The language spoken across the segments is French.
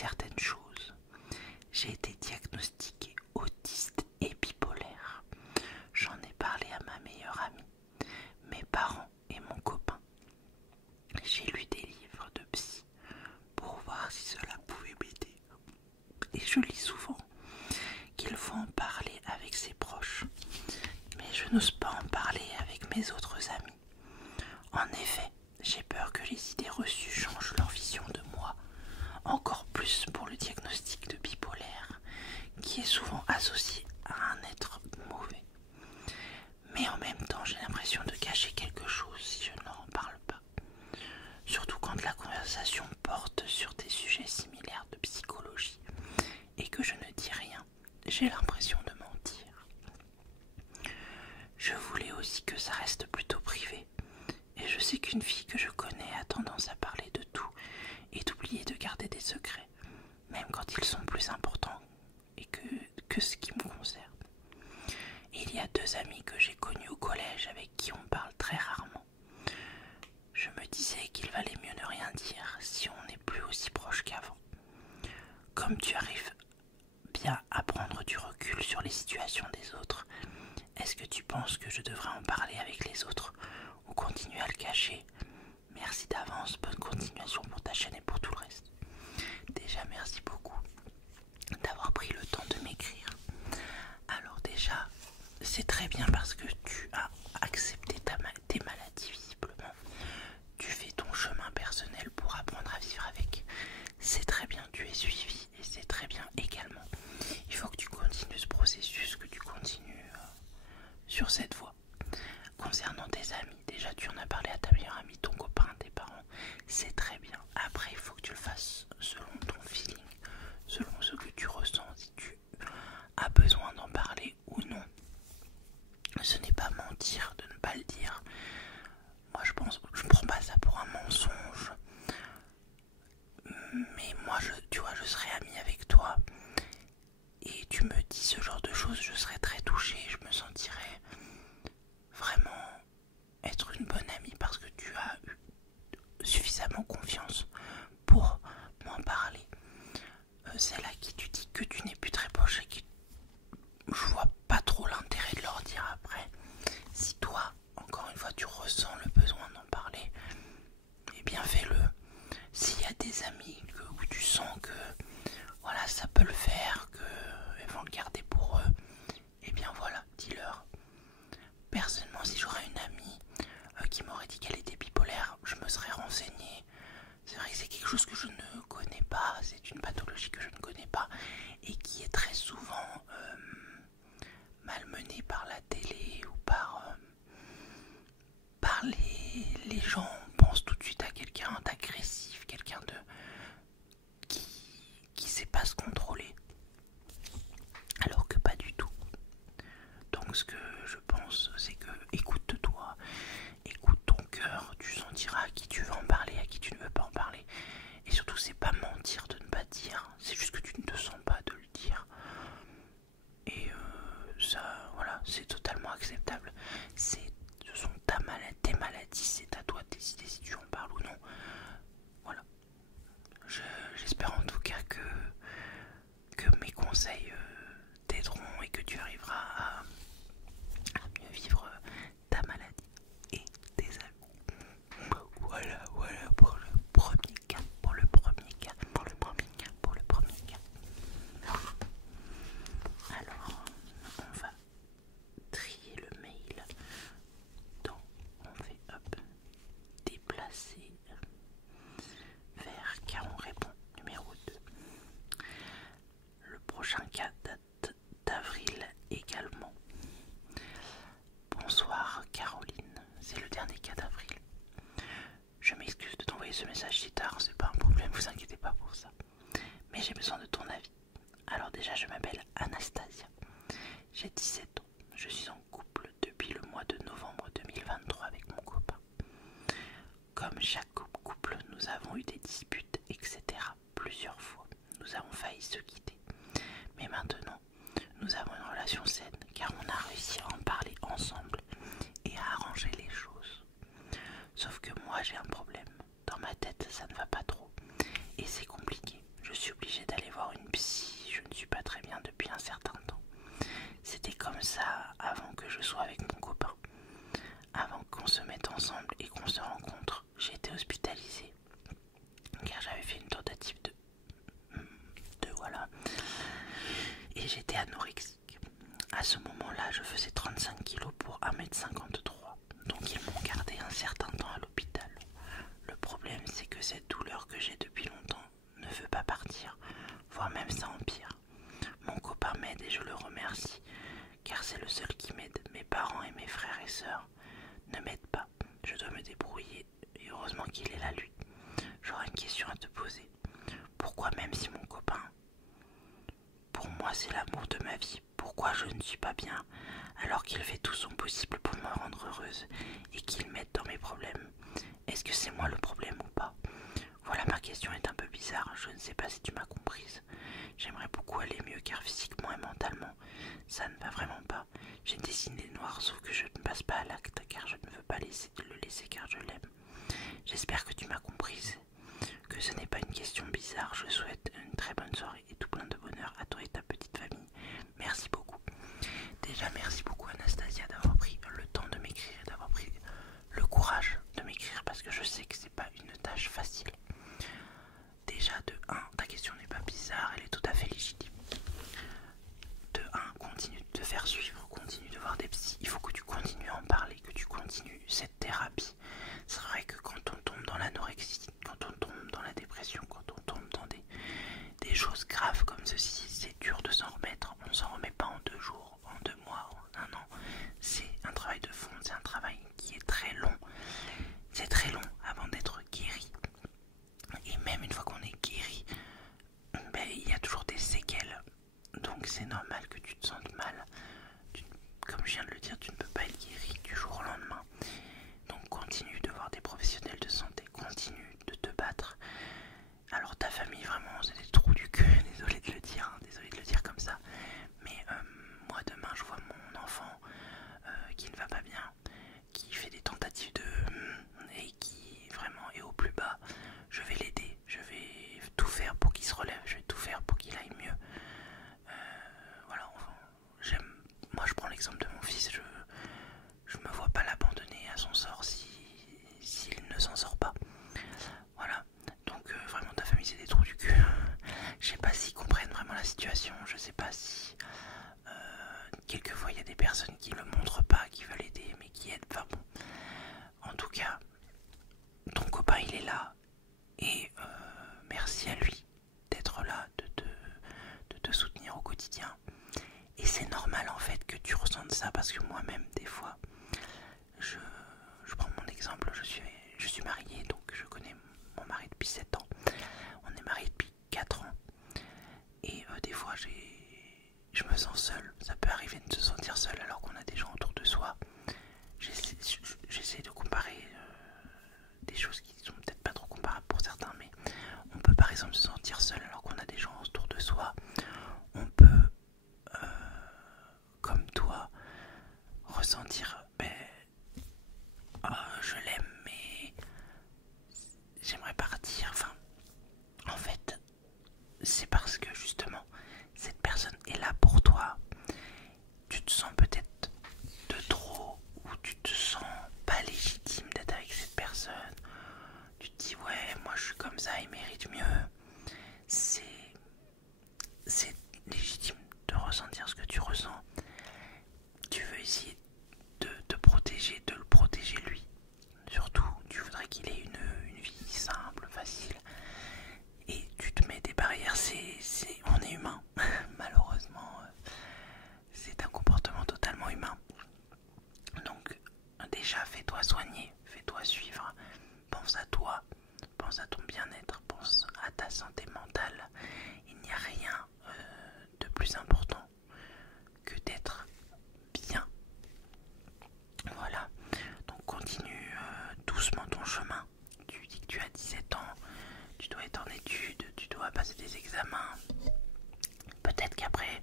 certaines choses. J'ai été diagnostiquée autiste et bipolaire. J'en ai parlé à ma meilleure amie, mes parents et mon copain. J'ai lu des livres de psy pour voir si cela pouvait m'aider. Et je lis souvent qu'il faut en parler avec ses proches, mais je n'ose pas en parler avec mes autres amis. En effet, j'ai peur que les idées reçues changent leur vision de moi, encore plus pour le diagnostic de bipolaire, qui est souvent associé à un être mauvais. Mais en même temps, j'ai l'impression de cacher quelque chose si je n'en parle pas. Surtout quand la conversation porte sur des sujets similaires de psychologie et que je ne dis rien, j'ai l'impression de mentir. Je voulais aussi que ça reste plutôt privé, et je sais qu'une fille que je connais a tendance à parler de tout et d'oublier de garder des secrets, même quand ils sont plus importants et que ce qui me concerne. Il y a 2 amis que j'ai connus au collège avec qui on parle très rarement. Je me disais qu'il valait mieux ne rien dire si on n'est plus aussi proche qu'avant. Comme tu arrives bien à prendre du recul sur les situations des autres, est-ce que tu penses que je devrais en parler avec les autres ou continuer à le cacher? Merci d'avance, bonne continuation pour ta chaîne et pour tout le reste. Déjà, merci beaucoup d'avoir pris le temps de m'écrire. Alors déjà, c'est très bien parce que tu as accepté tes maladies visiblement. Tu fais ton chemin personnel pour apprendre à vivre avec. C'est très bien, tu es suivi et c'est très bien également. Il faut que tu continues ce processus, que tu continues sur cette voie. Concernant tes amis, déjà tu en as parlé à ta meilleure amie, ton copain, tes parents, c'est très bien. Après, il faut que tu le fasses selon ton feeling, selon ce que tu ressens, si tu as besoin d'en parler ou non. Ce n'est pas mentir de ne pas le dire. Moi je prends pas ça pour un mensonge. Mais moi tu vois, je serais amie avec toi et tu me dis ce genre de choses, je serais très touchée, je me sentirais vraiment être une bonne amie parce que tu as eu suffisamment confiance pour m'en parler. Celle à qui tu dis que tu n'es plus très proche et qui je vois pas trop l'intérêt de leur dire après. Si toi, encore une fois, tu ressens le besoin d'en parler, eh bien fais-le. S'il y a des amis où tu sens que voilà, ça peut le faire, qu'ils vont le garder pour eux, eh bien voilà, dis-leur. Personnellement, si j'aurais une amie qui m'aurait dit qu'elle était bipolaire, je me serais renseignée. C'est vrai que c'est quelque chose que je ne connais pas, c'est une pathologie que je ne connais pas et qui est très souvent malmenée par la télé ou par les gens. On pense tout de suite à quelqu'un d'agressif, quelqu'un qui sait pas se contrôler, alors que pas du tout. Donc ce que je pense, c'est que écoute-toi, écoute ton cœur, tu sentiras à qui tu veux en parler, à qui tu ne veux pas en parler. Et surtout, c'est pas mentir de ne pas dire, c'est juste que tu ne te sens pas de le dire. Et ça, voilà, c'est totalement acceptable. Ce sont tes maladies, c'est à toi de décider si tu en parles ou non. Voilà. J'espère en tout cas que mes conseils t'aideront et que tu arriveras à mieux vivre ta maladie et tes amis. Voilà pour le premier cas, pour le premier cas. Alors, on va trier le mail. Donc, on fait hop, déplacer vers car on répond numéro 2. Le prochain cas date d'avril également. Bonsoir Caroline, c'est le dernier cas d'avril. Je m'excuse de t'envoyer ce message si tard, c'est pas un problème, vous inquiétez pas pour ça. Mais j'ai besoin de ton avis. Alors déjà, je m'appelle Anastasia, j'ai 17 ans, je suis en couple depuis le mois de novembre 2023 avec mon copain. Comme chaque couple, nous avons eu des disputes, etc. plusieurs fois. Nous avons failli se quitter. Mais maintenant, nous avons une relation saine car on a réussi à en parler ensemble et à arranger les choses. Sauf que moi j'ai un problème. Dans ma tête, ça ne va pas trop. Et c'est compliqué. Je suis obligée d'aller voir une psy, je ne suis pas très bien depuis un certain temps. C'était comme ça avant que je sois avec mon copain. Avant qu'on se mette ensemble et qu'on se rencontre, j'ai été hospitalisée car j'avais fait une tentative de voilà, et j'étais anorexique. À ce moment-là, je faisais 35 kilos pour 1,53 m, donc ils m'ont gardé un certain temps à l'hôpital. Le problème, c'est que cette douleur que j'ai depuis longtemps ne veut pas partir, voire même ça empire. Mon copain m'aide et je le remercie, car c'est le seul qui m'aide. Mes parents et mes frères et sœurs ne m'aident pas. Je dois me débrouiller, et heureusement qu'il est là, lui. J'aurais une question à te poser. Pourquoi, même si mon copain, pour moi c'est l'amour de ma vie, pourquoi je ne suis pas bien alors qu'il fait tout son possible pour me rendre heureuse et qu'il m'aide dans mes problèmes? Est-ce que c'est moi le problème ou pas? Voilà, ma question est un peu bizarre, je ne sais pas si tu m'as comprise. J'aimerais beaucoup aller mieux car physiquement et mentalement, ça ne va vraiment pas. J'ai des idées noires sauf que je ne passe pas à l'acte car je ne veux pas le laisser car je l'aime. J'espère que tu m'as comprise, que ce n'est pas une question bizarre. Je souhaite une très bonne soirée et tout plein de bonheur à toi et ta petite famille. Merci beaucoup. Déjà, merci beaucoup Anastasia d'avoir pris le temps de m'écrire, d'avoir pris le courage de m'écrire parce que je sais que c'est pas une tâche facile. Déjà, de 1, ta question n'est pas bizarre, elle est tout à fait légitime. De 1, continue de te faire suivre, continue de voir des psys. Il faut que tu continues à en parler, que tu continues cette thérapie. C'est vrai que quand on tombe dans l'anorexie, quand on tombe dans la dépression, quand on tombe dans des choses graves comme ceci, c'est dur de s'en remettre. On s'en remet pas en 2 jours, en 2 mois, en 1 an. C'est un travail de fond, c'est un travail qui est très long. C'est très long avant d'être guéri. Et même une fois qu'on est guéri, il y a toujours des séquelles. Donc c'est normal que tu te sentes mal. Comme je viens de le dire, tu ne peux pas être guéri du jour au lendemain. Donc continue de voir des professionnels de santé, continue de te battre. Alors ta famille, vraiment, c'est des trous du cul, désolé de le dire, désolé de le dire comme ça. Mais moi demain je vois mon enfant qui ne va pas bien, qui fait des tentatives et qui vraiment est au plus bas. Je vais l'aider, je vais tout faire pour qu'il se relève, je vais tout faire pour qu'il aille mieux. Voilà, moi je prends l'exemple de mon fils, je me vois pas l'abandonner à son sort s'il ne s'en sort pas. Voilà, donc vraiment ta famille c'est des trous du cul. Je sais pas s'ils comprennent vraiment la situation, je sais pas si quelquefois il y a des personnes qui le montrent pas, qui veulent aider mais qui aident pas. Bon, en tout cas, ton copain il est là et merci à lui d'être là, de te soutenir au quotidien. Et c'est normal en fait que tu ressentes ça parce que moi-même des fois, je prends mon exemple, je suis mariée donc je connais mon mari depuis 7 ans. On est mariés depuis 4 ans et des fois je me sens seule. Ça peut arriver de se sentir seule alors qu'on a des gens autour de soi. J'essaie de comparer des choses qui sont peut-être pas trop comparables pour certains, mais on peut par exemple se sentir seul alors qu'on a des gens autour de soi. On peut comme toi ressentir je l'aime mais j'aimerais partir. Enfin, en fait c'est parce que justement cette personne est là pour toi. Tu te sens peut-être de trop ou tu te sens pas légitime d'être avec cette personne. Tu te dis ouais moi je suis comme ça, il mérite mieux. C'est légitime de ressentir ce que tu ressens. Tu veux essayer de te protéger, de le protéger lui. Surtout, tu voudrais qu'il ait une vie simple, facile. Et tu te mets des barrières, on est humain. Malheureusement, c'est un comportement totalement humain. Donc, déjà, fais-toi soigner, fais-toi suivre. Pense à toi, pense à ton bien-être, pense à ta santé mentale. Il n'y a rien de plus important que d'être bien. Voilà, donc continue doucement ton chemin. Tu dis que tu as 17 ans, tu dois être en études, tu dois passer des examens. Peut-être qu'après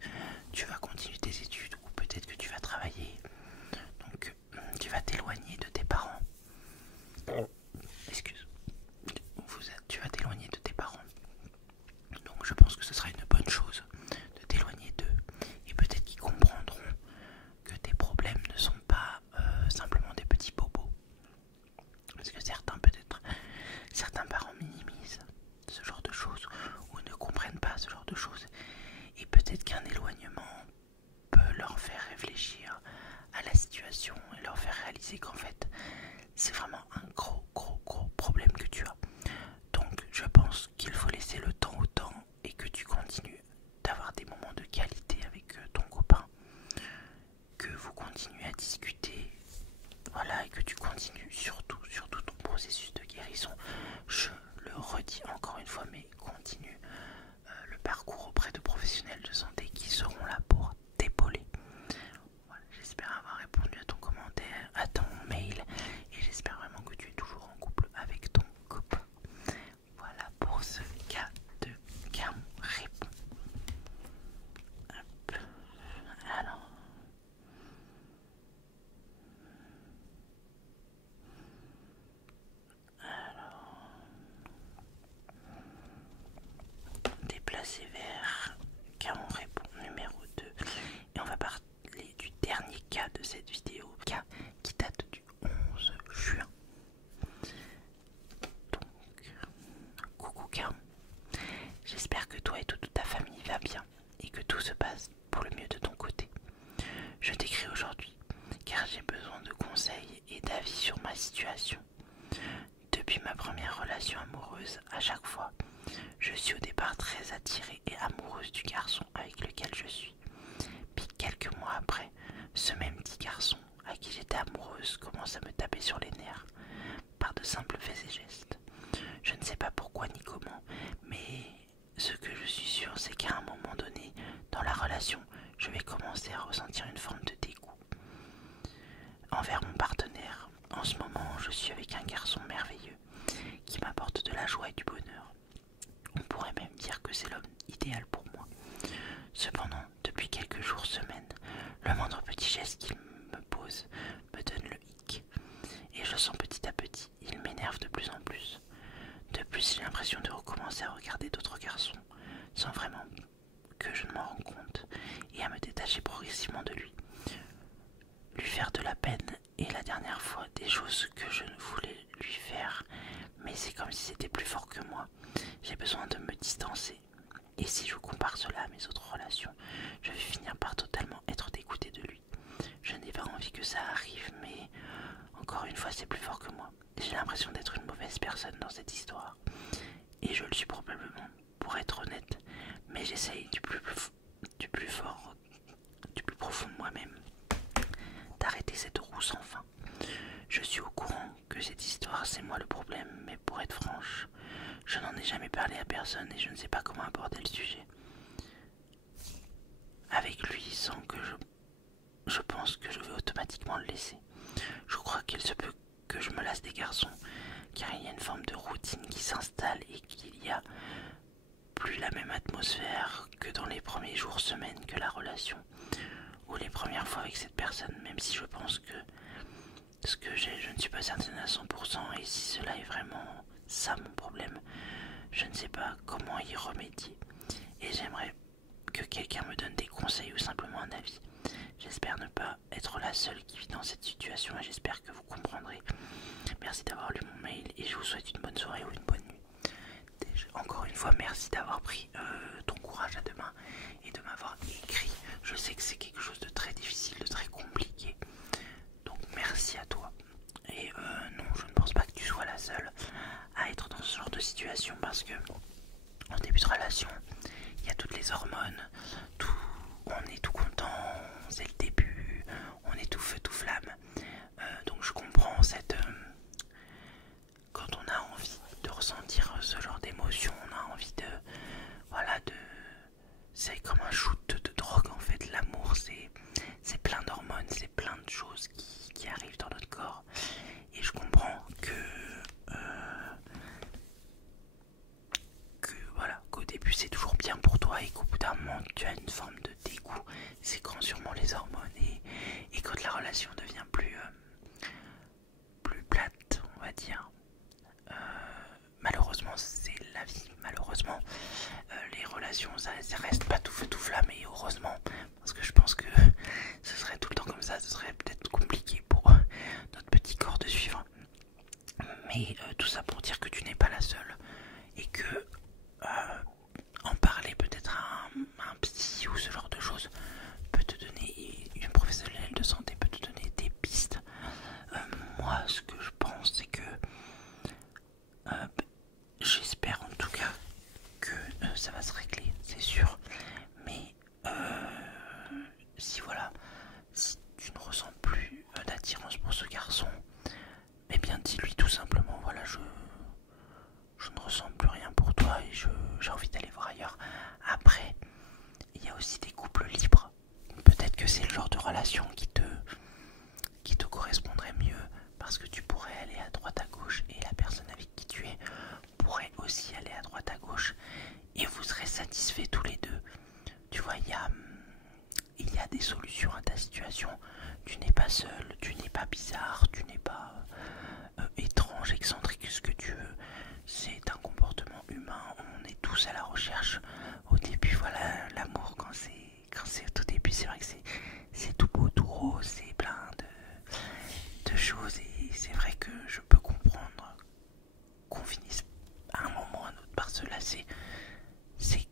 tu vas continuer tes études ou peut-être que tu vas travailler. Donc tu vas t'éloigner de tes parents. Tu vas t'éloigner de tes parents. Donc je toi et toute ta famille va bien et que tout se passe pour le mieux de ton côté. Je t'écris aujourd'hui car j'ai besoin de conseils et d'avis sur ma situation. Depuis ma première relation amoureuse, à chaque fois, je suis au départ très attirée et amoureuse du garçon avec lequel je suis. Puis quelques mois après, ce même petit garçon à qui j'étais amoureuse commence à me taper sur les nerfs par de simples faits et gestes. Je ne sais pas pourquoi ni comment, mais ce que je suis sûre, c'est qu'à un moment donné, dans la relation, je vais commencer à ressentir une forme de dégoût envers mon partenaire. En ce moment, je suis avec un garçon merveilleux qui m'apporte de la joie et du bonheur. On pourrait même dire que c'est l'homme idéal pour moi. Cependant, depuis quelques jours, semaines, le moindre petit geste qu'il me pose me donne le hic. Et je sens petit à petit, il m'énerve de plus en plus. De plus, j'ai l'impression de recommencer à regarder d'autres garçons, sans vraiment que je ne m'en rende compte, et à me détacher progressivement de lui. Lui faire de la peine est la dernière fois des choses que je ne voulais lui faire, mais c'est comme si c'était plus fort que moi. J'ai besoin de me distancer. Et si je compare cela à mes autres relations, je vais finir par totalement être dégoûtée de lui. Je n'ai pas envie que ça arrive, mais encore une fois, c'est plus fort que moi. J'ai l'impression d'être une mauvaise personne dans cette histoire. Et je le suis probablement, pour être honnête, mais j'essaye du plus fort, du plus profond de moi-même, d'arrêter cette roue sans fin. Je suis au courant que cette histoire, c'est moi le problème, mais pour être franche, je n'en ai jamais parlé à personne et je ne sais pas comment aborder le sujet. Avec lui, sans que je pense que je vais automatiquement le laisser. Je crois qu'il se peut que je me lasse des garçons, car il y a une forme de routine qui s'installe et qu'il y a plus la même atmosphère que dans les premiers jours, semaines que la relation, ou les premières fois avec cette personne, même si je pense que ce que j'ai, je ne suis pas certaine à 100%, et si cela est vraiment ça mon problème, je ne sais pas comment y remédier, et j'aimerais que quelqu'un me donne des conseils ou simplement un avis. J'espère ne pas être la seule qui vit dans cette situation et j'espère que vous comprendrez. Merci d'avoir lu mon mail et je vous souhaite une bonne soirée ou une bonne nuit. Encore une fois, merci d'avoir pris ton courage à deux mains et de m'avoir écrit. Je sais que c'est quelque chose de très difficile, de très compliqué. Donc merci à toi. Et non, je ne pense pas que tu sois la seule à être dans ce genre de situation parce que en début de relation, il y a toutes les hormones, on est tout content, c'est le début, on est tout feu, tout flamme. Donc je comprends quand on a envie de ressentir ce genre d'émotion, on a envie c'est comme un shoot de drogue en fait. L'amour, c'est plein d'hormones, c'est plein de choses qui arrivent dans notre corps. Et je comprends qu'au début c'est toujours bien pour toi et qu'au bout d'un moment tu as une forme de dégoût. C'est quand sûrement les hormones et quand la relation devient plus plate, on va dire. Malheureusement, c'est la vie. Malheureusement, les relations, ça reste pas tout feu tout flamme et heureusement, parce que je pense que ce serait tout le temps comme ça, ce serait peut-être compliqué pour notre petit corps de suivre. Mais tout ça pour dire que tu n'es pas la seule et que en parler peut-être à un psy ou ce genre de choses peut te donner, une professionnelle de santé peut te donner des pistes. Moi, ce que je pense, c'est que j'espère en tout cas que ça va se régler, c'est sûr. Mais si tu ne ressens plus d'attirance pour ce garçon, eh bien dis-lui tout simplement, voilà, je ne ressens plus rien pour toi et j'ai envie d'aller voir ailleurs. Après, il y a aussi des couples libres. Peut-être que c'est le genre de relation qui te correspondrait mieux parce que tu pourrais aller à droite à gauche et la personne avec qui tu es pourrait aussi aller à droite à gauche et vous serez satisfaits tous les deux. Tu vois, il y a des solutions à ta situation. Tu n'es pas seul, tu n'es pas bizarre, tu n'es pas étrange, excentrique, ce que tu veux. C'est un comportement humain, on est tous à la recherche. Au début, voilà, l'amour, quand c'est au tout début, c'est vrai que c'est tout beau, tout rose, c'est plein de choses et c'est vrai que je peux comprendre qu'on finisse à un moment ou à un autre par se lasser. C'est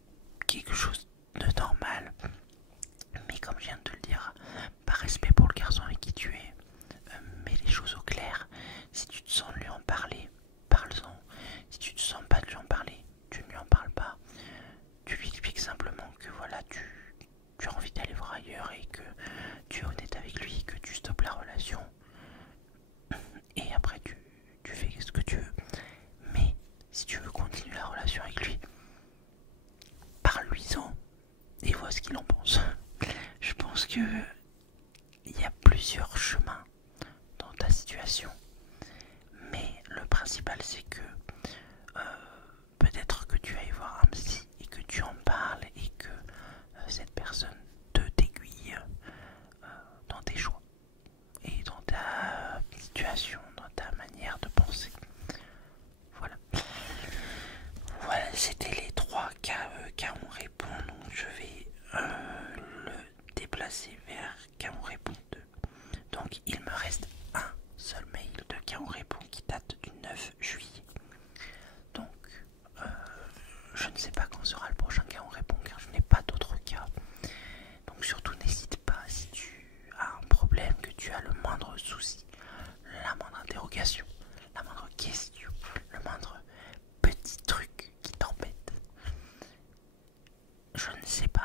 je ne sais pas,